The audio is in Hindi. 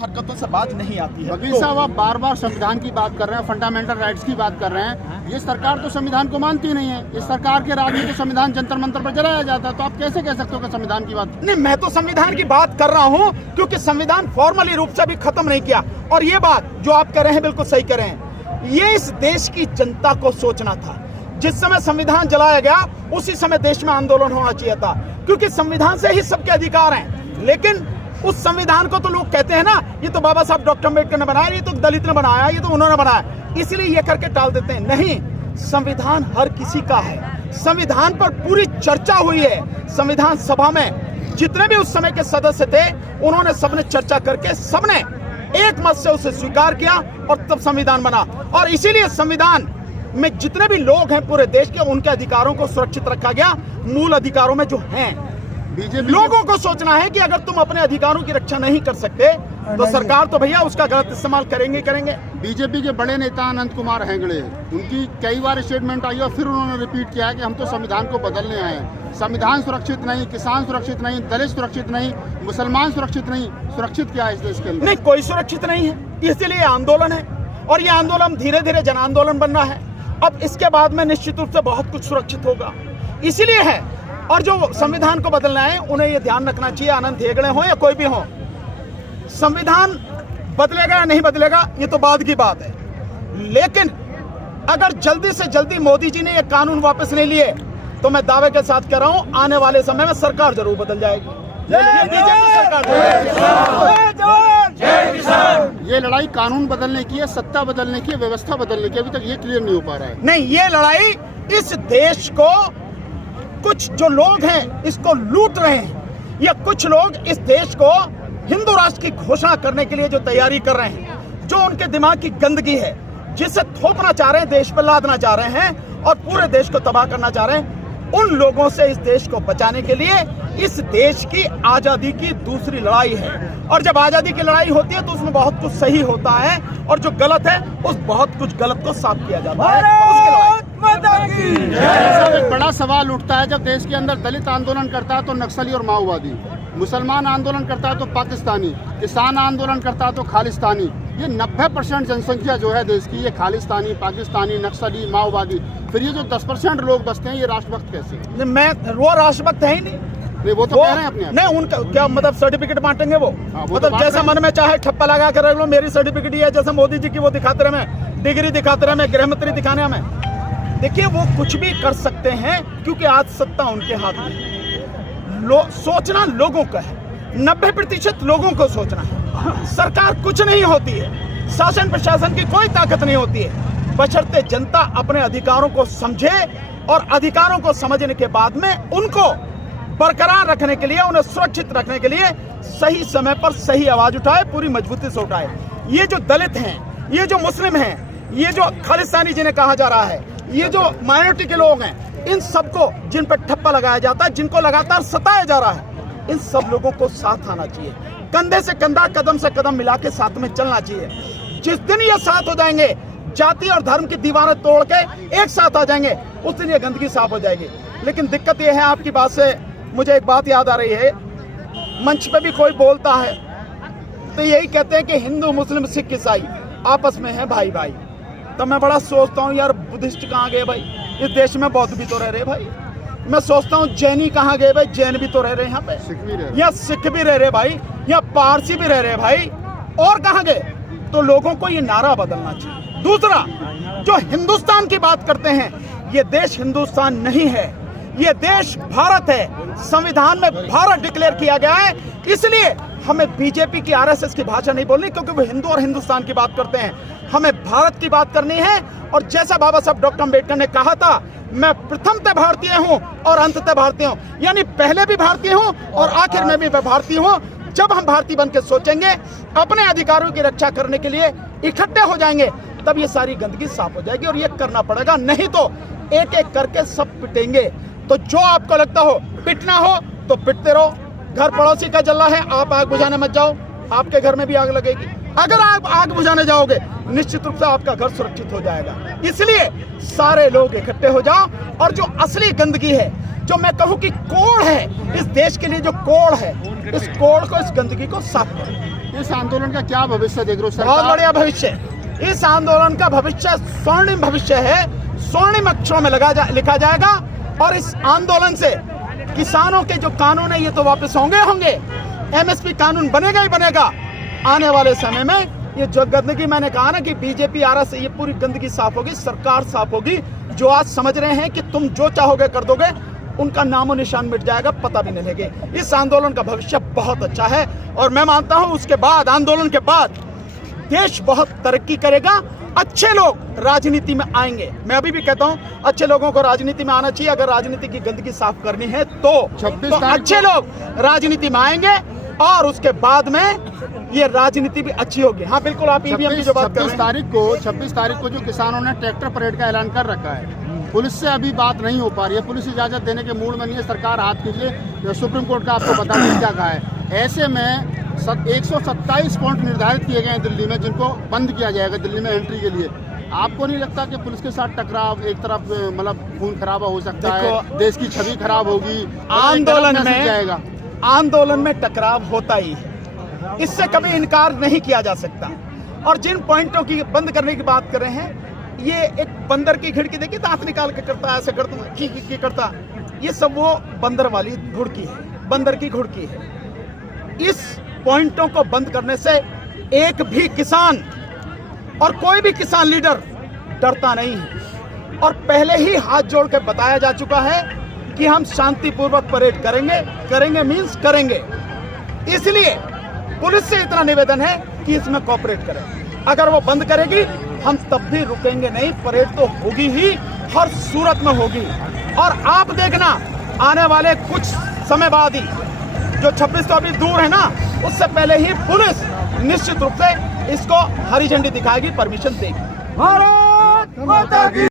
हरकतों से बात नहीं आती है। वकील साहब, आप बार बार संविधान की बात कर रहे हैं, फंडामेंटल राइट्स की बात कर रहे हैं। ये सरकार तो संविधान को मानती नहीं है। इस सरकार के राज में तो संविधान जंतर मंतर पर जलाया जाता है, तो आप कैसे कह सकते हो कि संविधान की बात नहीं? मैं तो संविधान की बात कर रहा हूँ क्योंकि संविधान फॉर्मली रूप से भी खत्म नहीं किया। और ये बात जो आप कर रहे हैं बिल्कुल सही कर रहे हैं। ये इस देश की जनता को सोचना था। जिस समय संविधान जलाया गया उसी समय देश में आंदोलन होना चाहिए था, क्योंकि संविधान से ही सबके अधिकार हैं। लेकिन उस संविधान को तो लोग कहते हैं ना, ये तो बाबा साहब डॉक्टर अम्बेडकर ने बनाया, ये तो दलित ने बनाया, ये तो उन्होंने बनाया, इसलिए ये करके टाल देते हैं। नहीं, संविधान हर किसी का है। संविधान पर पूरी चर्चा हुई है। संविधान सभा में जितने भी उस समय के सदस्य थे, उन्होंने सबने चर्चा करके सबने एक मत से उसे स्वीकार किया और तब संविधान बना। और इसीलिए संविधान में जितने भी लोग हैं पूरे देश के, उनके अधिकारों को सुरक्षित रखा गया। मूल अधिकारों में जो हैं, बीजेपी लोगों को सोचना है कि अगर तुम अपने अधिकारों की रक्षा नहीं कर सकते तो सरकार तो भैया उसका गलत इस्तेमाल करेंगे। बीजेपी के बड़े नेता अनंत कुमार हेगड़े, उनकी कई बार स्टेटमेंट आई और फिर उन्होंने रिपीट किया है कि हम तो संविधान को बदलने आए हैं। संविधान सुरक्षित नहीं, किसान सुरक्षित नहीं, दलित सुरक्षित नहीं, मुसलमान सुरक्षित नहीं। सुरक्षित क्या है इस देश के अंदर? नहीं, कोई सुरक्षित नहीं है। इसलिए आंदोलन है और ये आंदोलन धीरे धीरे जन आंदोलन बन रहा है। अब इसके बाद में निश्चित रूप से बहुत कुछ सुरक्षित होगा, इसीलिए है। और जो संविधान को बदलना है उन्हें ये ध्यान रखना चाहिए, अनंत हेगड़े हो या कोई भी हो, संविधान बदलेगा या नहीं बदलेगा ये तो बाद की बात है। लेकिन अगर जल्दी से जल्दी मोदी जी ने ये कानून वापस नहीं लिए तो मैं दावे के साथ कह रहा हूं, आने वाले समय में सरकार जरूर बदल जाएगी। ये लड़ाई कानून बदलने की है, सत्ता बदलने की है, व्यवस्था बदलने की, अभी तक ये क्लियर नहीं हो पा रहा है। नहीं, ये लड़ाई इस देश को कुछ जो लोग हैं इसको लूट रहे हैं, या कुछ लोग इस देश को हिंदू राष्ट्र की घोषणा करने के लिए जो तैयारी कर रहे हैं, जो उनके दिमाग की गंदगी है, जिसे थोपना चाह रहे हैं, देश पर लादना चाह रहे हैं और पूरे देश को तबाह करना चाह रहे हैं, उन लोगों से इस देश को बचाने के लिए इस देश की आजादी की दूसरी लड़ाई है। और जब आजादी की लड़ाई होती है तो उसमें बहुत कुछ सही होता है और जो गलत है उस बहुत कुछ गलत को साफ किया जाता है। एक बड़ा सवाल उठता है, जब देश के अंदर दलित आंदोलन करता है तो नक्सली और माओवादी, मुसलमान आंदोलन करता है तो पाकिस्तानी, किसान आंदोलन करता है तो खालिस्तानी। ये 90% जनसंख्या जो है देश की, ये खालिस्तानी, पाकिस्तानी, नक्सली, माओवादी। फिर ये जो 10% लोग बसते हैं, ये राष्ट्रभक्त कैसे? वो राष्ट्रभक्त है ही नहीं। वो तो कह रहे हैं अपने नहीं, उनका क्या मतलब सर्टिफिकेट बांटेंगे वो? मतलब जैसा मन में चाहे ठप्पा लगा कर रख लो, मेरी सर्टिफिकेट है, जैसे मोदी जी की वो दिखाते रहे, मैं डिग्री दिखाते रहे, मैं गृहमंत्री दिखाने में। देखिए, वो कुछ भी कर सकते हैं क्योंकि आज सत्ता उनके हाथ में है। सोचना लोगों का है, 90% लोगों को सोचना है। सरकार कुछ नहीं होती है, शासन प्रशासन की कोई ताकत नहीं होती है, बशर्ते जनता अपने अधिकारों को समझे और अधिकारों को समझने के बाद में उनको बरकरार रखने के लिए, उन्हें सुरक्षित रखने के लिए सही समय पर सही आवाज उठाए, पूरी मजबूती से उठाए। ये जो दलित हैं, ये जो मुस्लिम हैं, ये जो खालिस्तानी जिन्हें कहा जा रहा है, ये जो माइनॉरिटी के लोग हैं, इन सबको जिन पर ठप्पा लगाया जाता है, जिनको लगातार सताया जा रहा है, इन सब लोगों को साथ आना चाहिए। कंधे से कंधा, कदम से कदम मिला के साथ में चलना चाहिए। जिस दिन ये साथ हो जाएंगे, जाति और धर्म की दीवारें तोड़ के एक साथ आ जाएंगे, उस दिन ये गंदगी साफ हो जाएगी। लेकिन दिक्कत ये है, आपकी बात से मुझे एक बात याद आ रही है, मंच पे भी कोई बोलता है तो यही कहते हैं कि हिंदू मुस्लिम सिख ईसाई आपस में है भाई भाई। तो मैं बड़ा सोचता हूँ यार, बुद्धिस्ट कहाँ गए भाई? इस देश में बौद्ध भी तो रह रहे भाई। मैं सोचता हूँ जैनी कहाँ गए भाई? जैन भी तो रह रहे यहाँ पे, या सिख भी रह रहे भाई, या पारसी भी रह रहे भाई, और कहाँ गए? तो लोगों को ये नारा बदलना चाहिए। दूसरा, जो हिंदुस्तान की बात करते हैं, ये देश हिंदुस्तान नहीं है, ये देश भारत है। संविधान में भारत डिक्लेयर किया गया है, इसलिए हमें बीजेपी की आरएसएस की भाषा नहीं बोलनी, क्योंकि वो हिंदू और हिंदुस्तान की बात करते हैं। हमें भारत की बात करनी है। और जैसा बाबा साहब डॉक्टर अम्बेडकर ने कहा था, मैं प्रथमतः भारतीय हूं और अंततः भारतीय हूं, यानी पहले भी भारतीय हूं और आखिर में भी भारतीय हूं। जब हम भारतीय बन के सोचेंगे, अपने अधिकारों की रक्षा करने के लिए इकट्ठे हो जाएंगे, तब ये सारी गंदगी साफ हो जाएगी। और ये करना पड़ेगा, नहीं तो एक एक करके सब पिटेंगे। तो जो आपको लगता हो पिटना हो तो पिटते रहो। घर पड़ोसी का जल्ला है, आप आग बुझाने मत जाओ, आपके घर में भी आग लगेगी। अगर आप आग बुझाने जाओगे, निश्चित रूप से आपका घर सुरक्षित हो जाएगा। इसलिए सारे लोग इकट्ठे हो जाओ और जो असली गंदगी है, जो मैं कहूँ कि कोड़ है इस देश के लिए, जो कोड़ है, इस कोड़ को, इस गंदगी को साफ करो। इस आंदोलन का क्या भविष्य देख रहे हो बहुत सरकार? बढ़िया भविष्य। इस आंदोलन का भविष्य स्वर्णिम भविष्य है, स्वर्णिम अक्षरों में लिखा जाएगा। और इस आंदोलन से किसानों के जो कानून है ये तो वापस होंगे। एमएसपी कानून बनेगा ही बनेगा। आने वाले समय में ये जो गंदगी मैंने कहा ना कि बीजेपी आ रहा से ये पूरी गंदगी साफ होगी, सरकार साफ होगी। जो आज समझ रहे हैं कि तुम जो चाहोगे कर दोगे, उनका नामो निशान मिट जाएगा, पता भी नहीं लगेगा। इस आंदोलन का भविष्य बहुत अच्छा है और मैं मानता हूं उसके बाद, आंदोलन के बाद देश बहुत तरक्की करेगा। अच्छे लोग राजनीति में आएंगे। मैं अभी भी कहता हूं अच्छे लोगों को राजनीति में आना चाहिए। अगर राजनीति की गंदगी साफ करनी है तो 26 तारीख अच्छे लोग राजनीति में आएंगे और उसके बाद में ये राजनीति भी अच्छी होगी। हाँ बिल्कुल, आप ईवीएम की जो बात कर रहे हैं। 26 तारीख को जो किसानों ने ट्रैक्टर परेड का ऐलान कर रखा है, पुलिस से अभी बात नहीं हो पा रही है। पुलिस इजाजत देने के मूड में नहीं है। सरकार हाथ कीजिए, सुप्रीम कोर्ट का आपको बता दें क्या कहा है। ऐसे में 127 पॉइंट निर्धारित किए गए हैं दिल्ली में, जिनको बंद किया जाएगा दिल्ली में एंट्री के लिए। आपको नहीं लगता कि पुलिस के साथ टकराव, एक तरफ मतलब खून खराबा हो सकता है, देश की छवि खराब होगी, आंदोलन में टकराव होता ही है, इससे कभी इनकार नहीं किया जा सकता। और जिन पॉइंटों की बंद करने की बात कर रहे हैं, ये एक बंदर की खिड़की देखिए, दांत निकाल के करता है, ऐसे कर दूं की करता, ये सब वो बंदर वाली घुड़की है, बंदर की घुड़की है। इस पॉइंटों को बंद करने से एक भी किसान और कोई भी किसान लीडर डरता नहीं है। और पहले ही हाथ जोड़ के बताया जा चुका है कि हम शांतिपूर्वक परेड करेंगे मींस करेंगे। इसलिए पुलिस से इतना निवेदन है कि इसमें कोऑपरेट करें। अगर वो बंद करेगी हम तब भी रुकेंगे नहीं, परेड तो होगी ही, हर सूरत में होगी। और आप देखना आने वाले कुछ समय बाद ही, जो 26 तो अभी दूर है ना, उससे पहले ही पुलिस निश्चित रूप से इसको हरी झंडी दिखाएगी, परमिशन देगी। भारत माता की